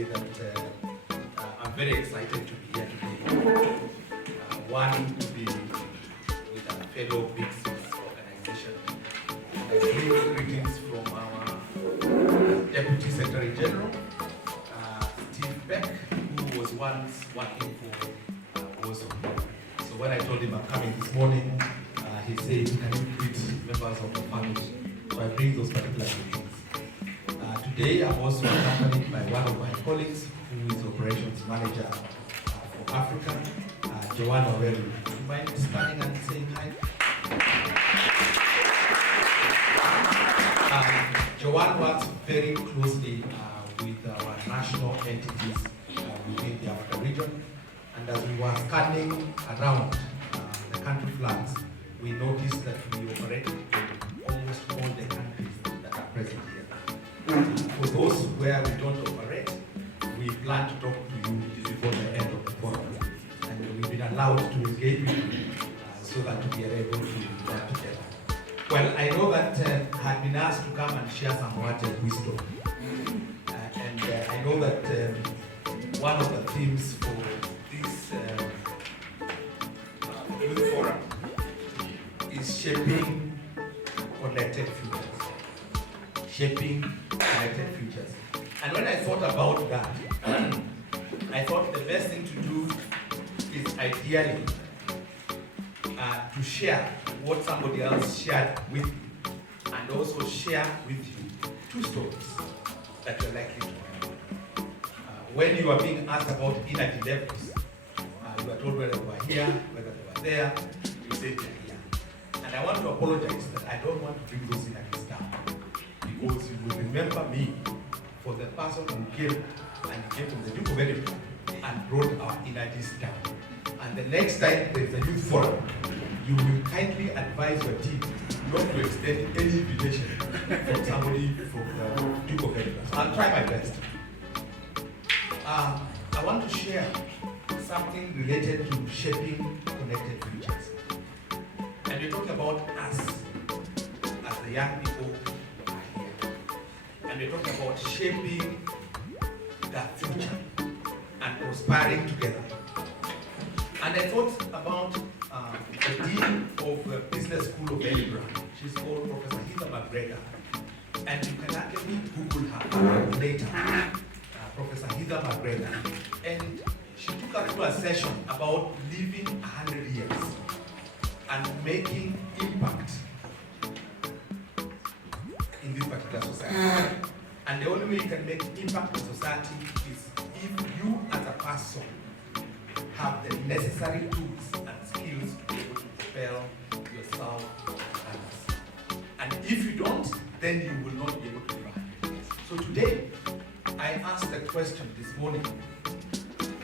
say that I'm very excited to be here today. One, to be with a fellow Big Six organization. I bring greetings from our Deputy Secretary General, Steve Beck, who was once working for Warsaw. So when I told him I'm coming this morning, he said, can you greet members of the family? So I bring those particular greetings. Today I'm also accompanied by one of my colleagues who is Operations Manager for Africa, Joanne Ovelu. Do you mind standing and saying hi? Joanne works very closely with our national entities within the Africa region, and as we were scanning around the country flags, we noticed that we operate in almost all the countries that are present here. For those where we don't operate, we plan to talk to you before the end of the forum, and we've been allowed to engage with you so that we are able to work together. Well, I know that I had been asked to come and share some words of wisdom, and I know that one of the themes for this youth forum is shaping connected futures. Shaping connected futures. And when I thought about that, I thought the best thing to do is ideally to share what somebody else shared with you, and also share with you two stories that you're likely to know. When you are being asked about energy levels, you are told whether they were here, whether they were there, you say they're here. And I want to apologize that I don't want to bring those energies down, because you will remember me for the person who came and came from the Duke of Edinburgh and brought our energies down. And the next time there is a youth forum, you will kindly advise your team not to extend any invitation from somebody from the Duke of Edinburgh. So I'll try my best. I want to share something related to shaping connected futures. And we're talking about us as the young people are here. And we're talking about shaping the future and prospering together. And I thought about the dean of the Business School of Edinburgh. She's called Professor Heather McGregor. And you can actually Google her later, Professor Heather McGregor. And she took us to a session about living 100 years and making impact in this particular society. And the only way you can make impact in society is if you as a person have the necessary tools and skills to be able to propel yourself and others. And if you don't, then you will not be able to thrive. So today, I asked the question this morning,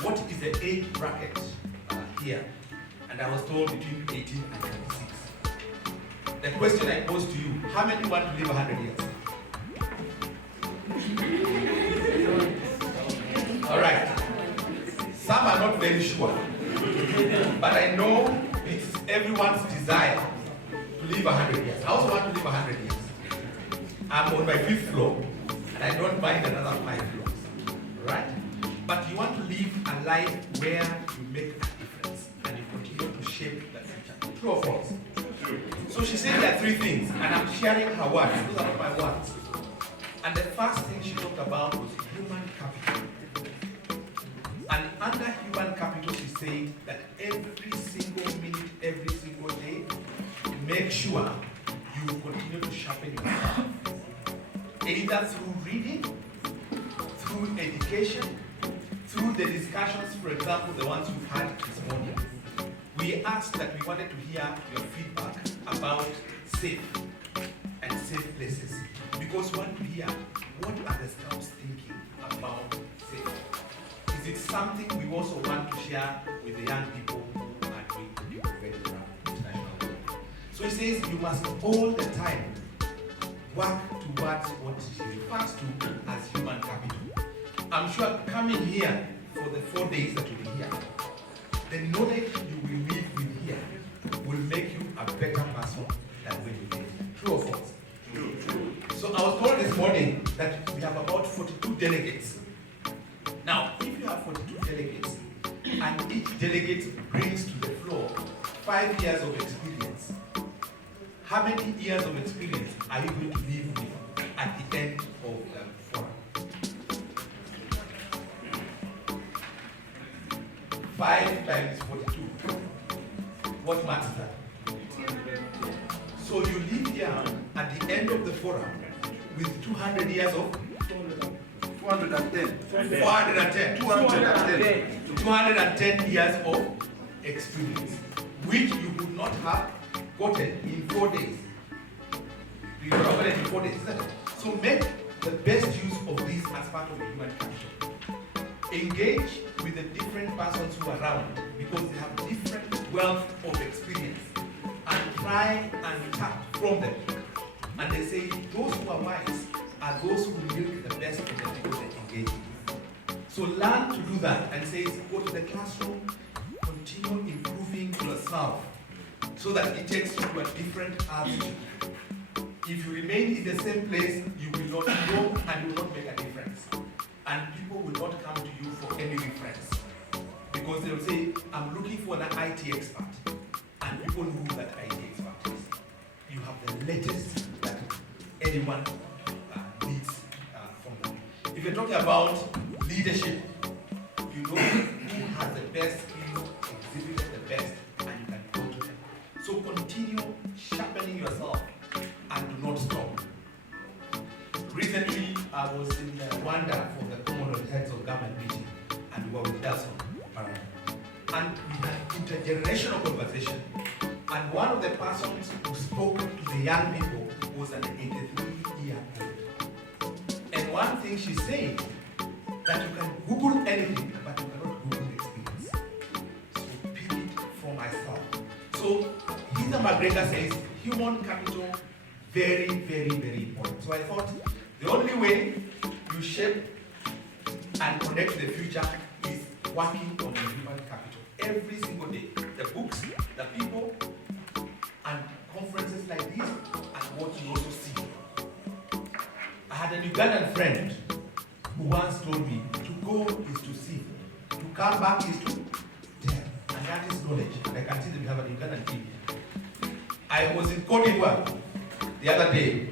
what is the age bracket here? And I was told between 18 and 26. The question I posed to you, how many want to live 100 years? All right. Some are not very sure, but I know it's everyone's desire to live 100 years. I also want to live 100 years. I'm on my 5th floor, and I don't mind another 5 floors, right? But you want to live a life where you make a difference, and you continue to shape the future. True or false? True. So she said there are 3 things, and I'm sharing her words. Those are not my words. And the first thing she talked about was human capital. And under human capital, she said that every single minute, every single day, make sure you continue to sharpen yourself. Either through reading, through education, through the discussions, for example, the ones we've had this morning. We asked that we wanted to hear your feedback about safe and safe places, because we want to hear what are the scouts thinking about safe. Is it something we also want to share with the young people who are doing the Duke of Edinburgh International Work? So he says you must all the time work towards what she refers to as human capital. I'm sure coming here for the 4 days that you'll be here, the knowledge you will live with here will make you a better person than when you came. True or false? True. So I was told this morning that we have about 42 delegates delegate brings to the floor 5 years of experience, how many years of experience are you going to leave with at the end of the forum? 5 times 42. What marks that? So you leave here at the end of the forum with 200 years of 210 years of experience, which you would not have gotten in 4 days. You would not have gotten in 4 days, isn't it? So make the best use of this as part of the human capital. Engage with the different persons who are around because they have different wealth of experience, and try and tap from them. And they say those who are wise are those who milk the best of the people they engage with. So learn to do that and say, go to the classroom, continue improving yourself so that it takes you to a different altitude. If you remain in the same place, you will not grow and you will not make a difference. And people will not come to you for any reference. Because they will say, I'm looking for an IT expert. And people know who that IT expert is. You have the latest that anyone needs from them. If you're talking about leadership, you know who has the best skills, exhibited the best, and you can go to them. So continue sharpening yourself and do not stop. Recently, I was in Rwanda for the Commonwealth Heads of Government meeting, and we were with Nelson. And we had intergenerational conversation. And one of the persons who spoke to the young people was an 83-year-old. And one thing she said, that you can Google anything, but you cannot Google experience. So pick it for myself. So Heather McGregor says, human capital, very, very, very important. So I thought, the only way you shape and connect to the future is working on the human capital. Every single day, the books, the people, and conferences like this, and what you also see. I had a Ugandan friend who once told me, to go is to see, to come back is to tell, and that is knowledge. And I can see that we have an Ugandan team here. I was in Cote d'Ivoire the other day,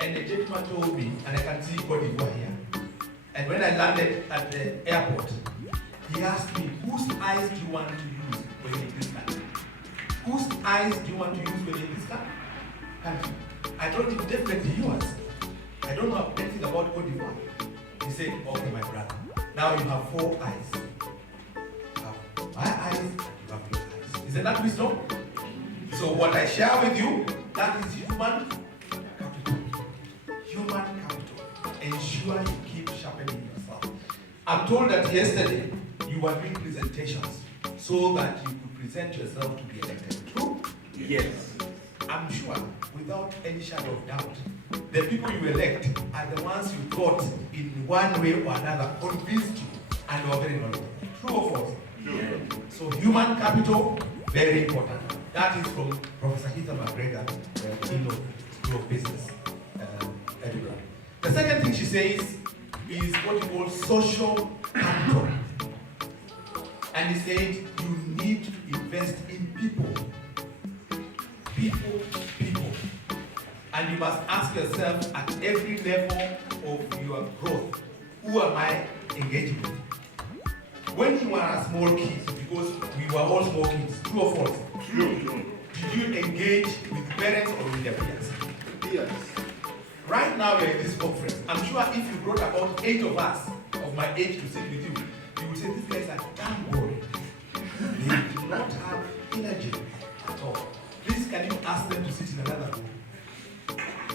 and the gentleman told me, and I can see Cote d'Ivoire here. And when I landed at the airport, he asked me, whose eyes do you want to use when you're in this country? Whose eyes do you want to use when you're in this country? I told him, definitely yours. I don't know anything about Cote d'Ivoire. He said, okay, my brother, now you have 4 eyes. You have my eyes, and you have your eyes. Isn't that wisdom? So what I share with you, that is human capital. Human capital. Ensure you keep sharpening yourself. I'm told that yesterday, you were doing presentations so that you could present yourself to be elected. True? Yes. I'm sure, without any shadow of doubt, the people you elect are the ones you thought in one way or another convinced you and you are very knowledgeable. True or false? Yes. So human capital, very important. That is from Professor Heather McGregor, Keynote School of Business, Edinburgh. The second thing she says is what you call social capital. And he said you need to invest in people. People. And you must ask yourself at every level of your growth, who am I engaging with? When you were a small kid, because we were all small kids, true or false? True. Did you engage with parents or with their peers? Yes. Right now we are in this conference. I'm sure if you brought about 8 of us of my age to sit with you, you would say these guys are damn boring. They do not have energy at all. Please can you ask them to sit in another room?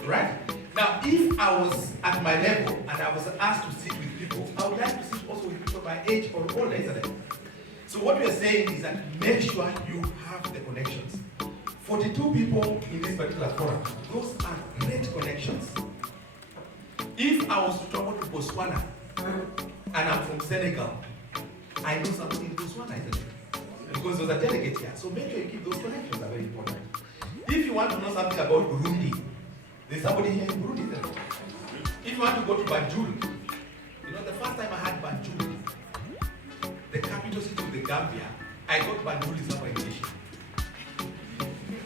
Right? Now if I was at my level and I was asked to sit with people, I would like to sit also with people my age or older, isn't it? So what we are saying is that make sure you have the connections. 42 people in this particular forum, those are great connections. If I was to travel to Botswana and I'm from Senegal, I know somebody in Botswana, isn't it? Because there's a delegate here. So make sure you keep those connections, are very important. If you want to know something about Burundi, there's somebody here in Burundi, isn't it? If you want to go to Banjul, you know the first time I had Banjul, the capital city of the Gambia, I got Banjul is my initiation.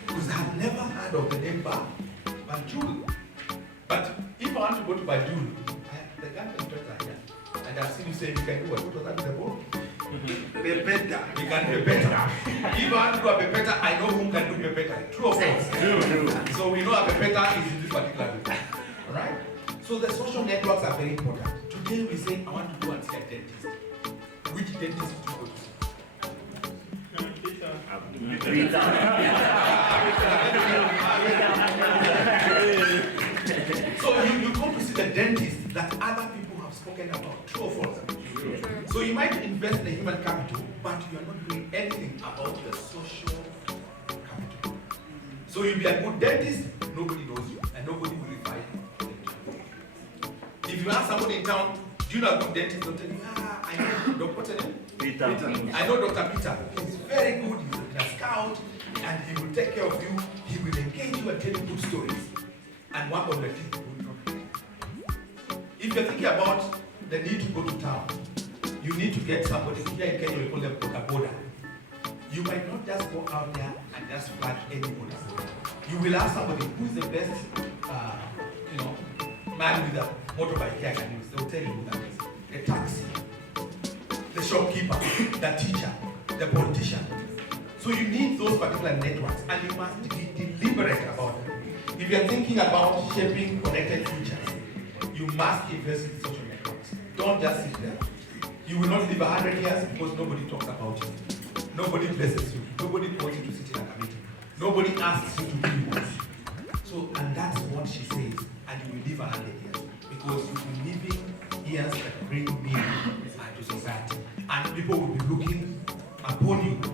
Because I had never heard of the name Banjul. But if I want to go to Banjul, the grandparents are here. And I've seen you say you can do what was that in the book? Pepeta. You can do pepeta. If I want to do a pepeta, I know who can do pepeta. True or false? True. So we know a pepeta is in this particular book. Alright? So the social networks are very important. Today we say, I want to go and see a dentist. Which dentist do you go to see? So you go to see the dentist that other people have spoken about. True or false? True. So you might invest in the human capital, but you are not doing anything about the social capital. So you'll be a good dentist, nobody knows you, and nobody will refer you. If you ask somebody in town, do you know a good dentist? They'll tell you, I know Dr. Peter. I know Dr. Peter. He's very good, he's a scout, and he will take care of you. He will engage you and tell you good stories. And one of the things will not. If you're thinking about the need to go to town, you need to get somebody, here in Kenya we call them boda. You might not just go out there and just flag any boda. You will ask somebody who is the best man with a motorbike here can use. They will tell you who that is. The taxi, the shopkeeper, the teacher, the politician. So you need those particular networks, and you must be deliberate about them. If you're thinking about shaping connected futures, you must invest in social networks. Don't just sit there. You will not live 100 years because nobody talks about you. Nobody blesses you. Nobody wants you to sit in a committee. Nobody asks you to do what. So, and that's what she says. And you will live 100 years because you will be living years that bring meaning to society. And people will be looking upon you to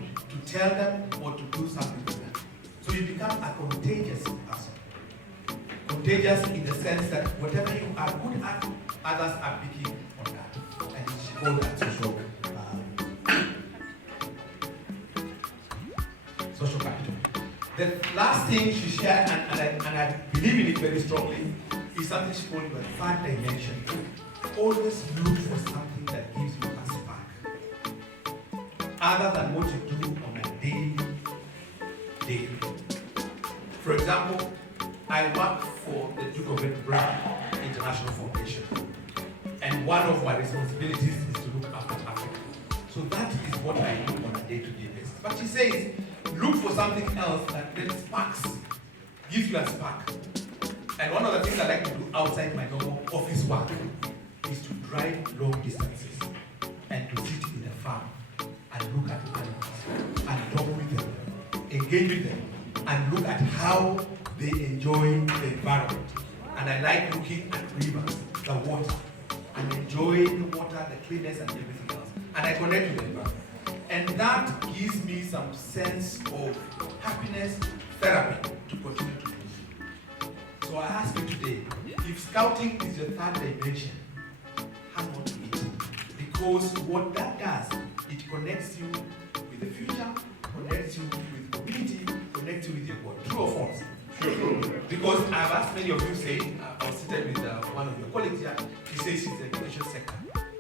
tell them or to do something for them. So you become a contagious person. Contagious in the sense that whatever you are good at, others are picking on that. And she called that social capital. The last thing she shared, and I believe in it very strongly, is something she called the third dimension. Always look for something that gives you a spark, other than what you do on a daily. For example, I work for the Duke of Edinburgh International Foundation, and one of my responsibilities is to look after Africa. So that is what I do on a day-to-day basis. But she says, look for something else that then sparks, gives you a spark. And one of the things I like to do outside my normal office work is to drive long distances and to sit in a farm and look at animals and talk with them, engage with them, and look at how they enjoy the environment. And I like looking at rivers, the water, and enjoying the water, the cleanness, and everything else. And I connect with the environment. And that gives me some sense of happiness, therapy to continue to do. So I ask you today, if scouting is your third dimension, hang on to it. Because what that does, it connects you with the future, connects you with community, connects you with your God. True or false? True. Because I've asked many of you say, I was sitting with one of your colleagues here, she says she's in the education sector.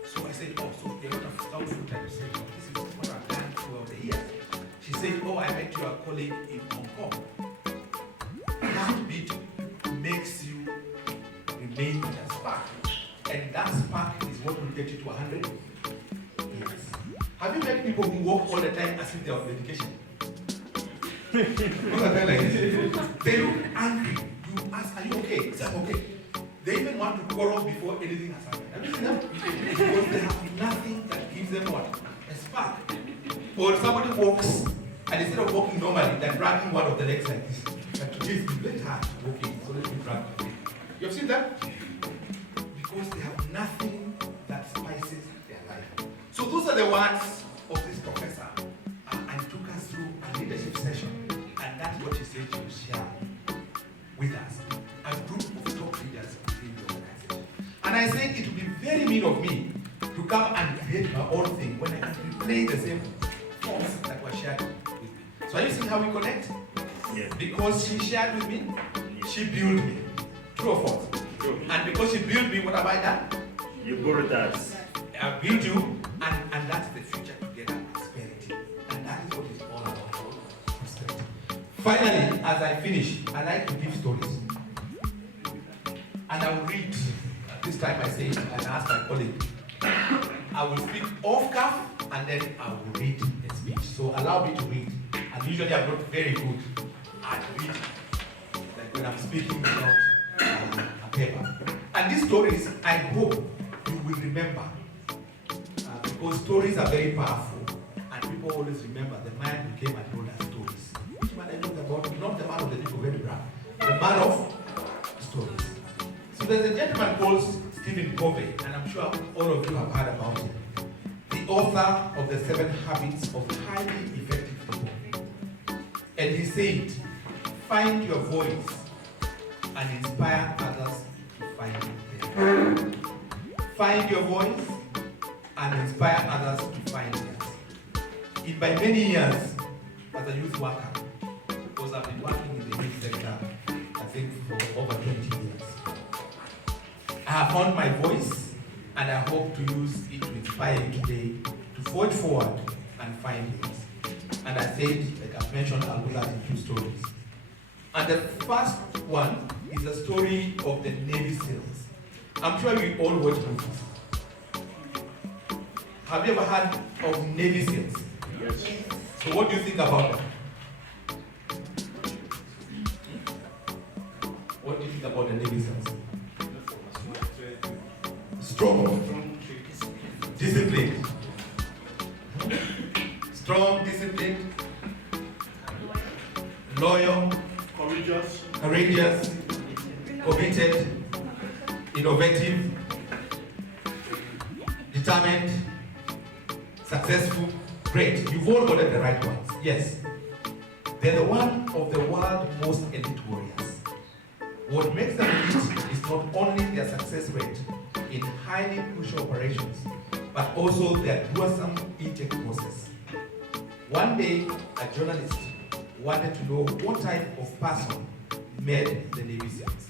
So I said, oh, so a lot of scout full time. She said, oh, this is what I've done throughout the years. She said, oh, I met your colleague in Hong Kong. That bit makes you remain with a spark. And that spark is what will get you to 100 years. Have you met people who walk all the time as if they're on medication? They look angry. You ask, are you okay? They say, I'm okay. They even want to quarrel before anything has happened. Have you seen that? Because they have nothing that gives them what? A spark. Or somebody walks, and instead of walking normally, they're dragging one of the legs like this. But today it's very hard walking, so let me drag the leg. You have seen that? Because they have nothing that spices their life. So those are the words of this professor. And took us through a leadership session. And that's what she said she will share with us. A group of top leaders within the organization. And I said it would be very mean of me to come and create my own thing when I can replay the same forms that were shared with me. So are you seeing how we connect? Yes. Because she shared with me, she built me. True or false? True. And because she built me, what have I done? You built us. I built you, and that's the future together prosperity. And that Finally, as I finish, I like to give stories. And I will read. This time I say, and ask my colleague, I will speak off cuff and then I will read a speech. So allow me to read. And usually I'm not very good at reading, like when I'm speaking without a paper. And these stories, I hope you will remember, because stories are very powerful. And people always remember the man who came and told us stories. Which man I know about? Not the man of the book of Edinburgh, the man of stories. So there's a gentleman called Covey, and I'm sure all of you have heard about him. The author of the 7 Habits of Highly Effective People. And he said, find your voice and inspire others to find theirs. Find your voice and inspire others to find theirs. In my many years as a youth worker, because I've been working in the youth sector, I think for over 20 years, I have found my voice, and I hope to use it to inspire you today to forge forward and find it. And I said, like I've mentioned, I'll do that in 2 stories. And the first one is a story of the Navy SEALs. I'm sure we all watch movies. Have you ever heard of Navy SEALs? Yes. So what do you think about them? What do you think about the Navy SEALs? Strong, disciplined. Strong, disciplined, loyal, courageous, committed, innovative, determined, successful. Great. You've all got the right ones. Yes. They're one of the world's most elite warriors. What makes them elite is not only their success rate in highly crucial operations, but also their gruesome intake process. One day, a journalist wanted to know what type of person made the Navy SEALs.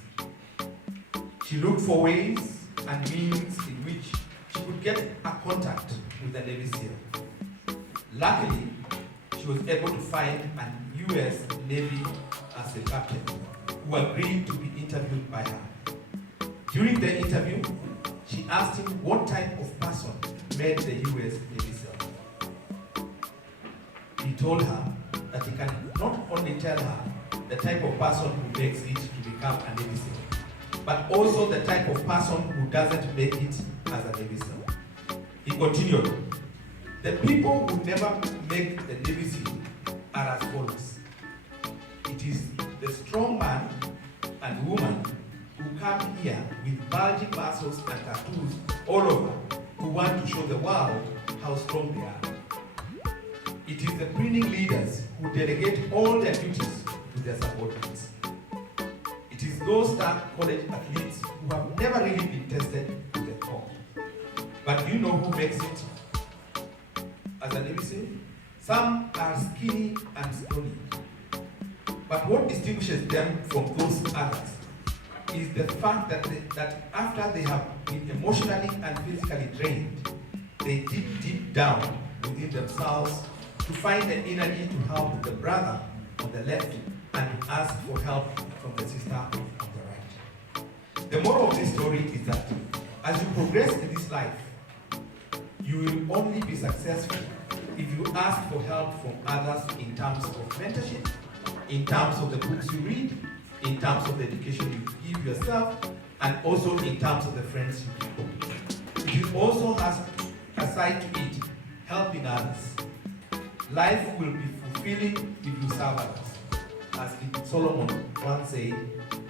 She looked for ways and means in which she could get a contact with the Navy SEAL. Luckily, she was able to find an US Navy as a captain who agreed to be interviewed by her. During the interview, she asked him what type of person made the US Navy SEAL. He told her that he can not only tell her the type of person who makes it to become a Navy SEAL, but also the type of person who doesn't make it as a Navy SEAL. He continued, the people who never make the Navy SEAL are as follows. It is the strong man and woman who come here with bulging muscles and tattoos all over, who want to show the world how strong they are. It is the grinning leaders who delegate all their duties to their subordinates. It is those star college athletes who have never really been tested to the core. But do you know who makes it as a Navy SEAL? Some are skinny and stony. But what distinguishes them from those others is the fact that after they have been emotionally and physically drained, they dig deep down within themselves to find the energy to help the brother on the left and to ask for help from the sister on the right. The moral of this story is that as you progress in this life, you will only be successful if you ask for help from others in terms of mentorship, in terms of the books you read, in terms of the education you give yourself, and also in terms of the friends you keep. It also has a side to it, helping others. Life will be fulfilling if you serve others. As Solomon once said,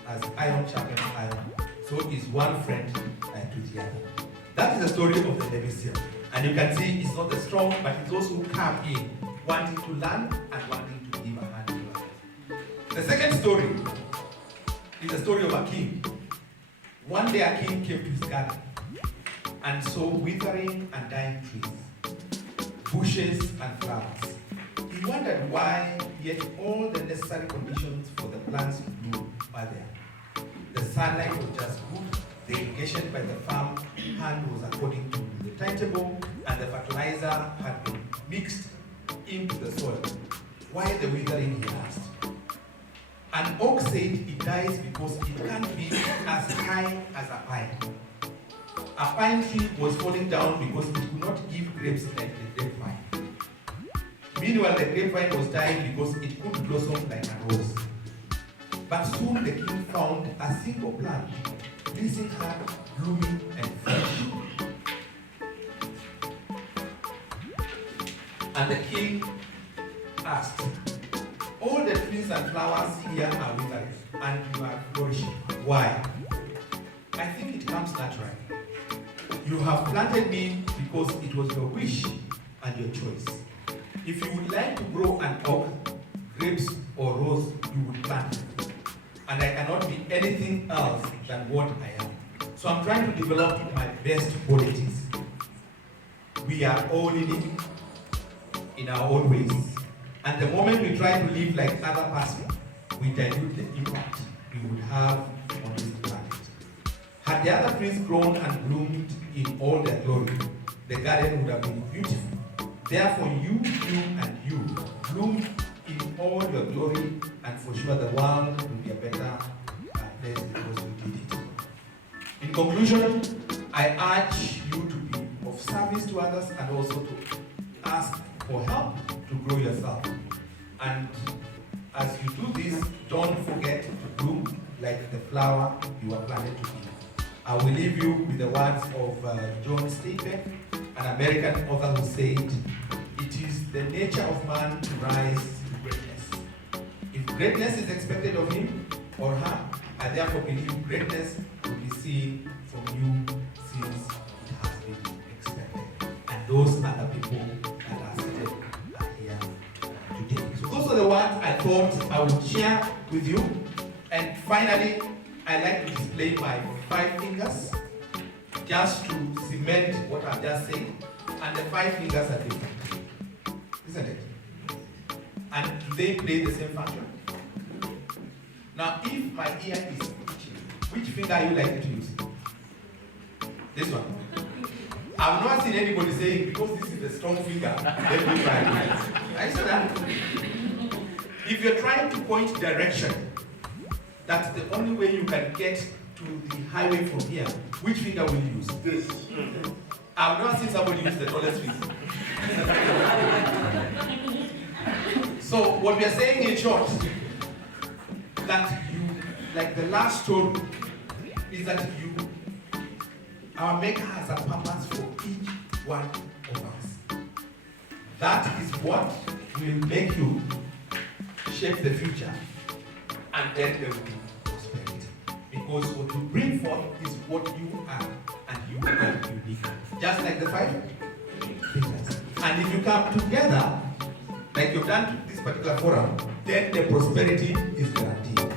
as iron sharpens iron, so is one friend to the other. That is the story of the Navy SEAL. And you can see it's not the strong, but it's those who come in wanting to learn and wanting to give a hand to others. The second story is the story of a king. One day a king came to his garden and saw withering and dying trees, bushes and flowers. He wondered why, yet all the necessary conditions for the plants to bloom were there. The sunlight was just good, the irrigation by the farm hand was according to the timetable, and the fertilizer had been mixed into the soil. Why the withering, he asked. An oak said it dies because it can't be as high as a pine. A pine tree was falling down because it could not give grapes like the grapevine. Meanwhile, the grapevine was dying because it couldn't blossom like a rose. But soon the king found a single plant, pleasing her, blooming and fresh. And the king asked, all the trees and flowers here are withering, and you are flourishing. Why? I think it comes naturally. You have planted me because it was your wish and your choice. If you would like to grow an oak, grapes, or rose, you would plant it. And I cannot be anything else than what I am. So I'm trying to develop my best qualities. We are all living in our own ways. And the moment we try to live like other person, we dilute the impact we would have on this planet. Had the other trees grown and bloomed in all their glory, the garden would have been beautiful. Therefore, you, and you, bloom in all your glory, and for sure the world will be a better place because we did it. In conclusion, I urge you to be of service to others and also to ask for help to grow yourself. And as you do this, don't forget to bloom like the flower you are planted to be. I will leave you with the words of John Steinbeck, an American author who said, it is the nature of man to rise to greatness. If greatness is expected of him or her, I therefore believe greatness will be seen from you since it has been expected. And those are the people that are seated here today. So those are the words I thought I would share with you. And finally, I like to display my 5 fingers just to cement what I've just said. And the 5 fingers are different, isn't it? And do they play the same function? Now, if my ear is itching, which finger are you likely to use? This one. I've not seen anybody saying, because this is the strong finger, let me try. I said that. If you're trying to point direction, that's the only way you can get to the highway from here. Which finger will you use? This. I've not seen somebody use the tallest finger. So what we are saying in short, that you, like the last story, is that our Maker has a purpose for each one of us. That is what will make you shape the future, and then there will be prosperity. Because what you bring forth is what you are, and you are unique. Just like the 5 fingers. And if you come together, like you've done to this particular forum, then the prosperity is guaranteed.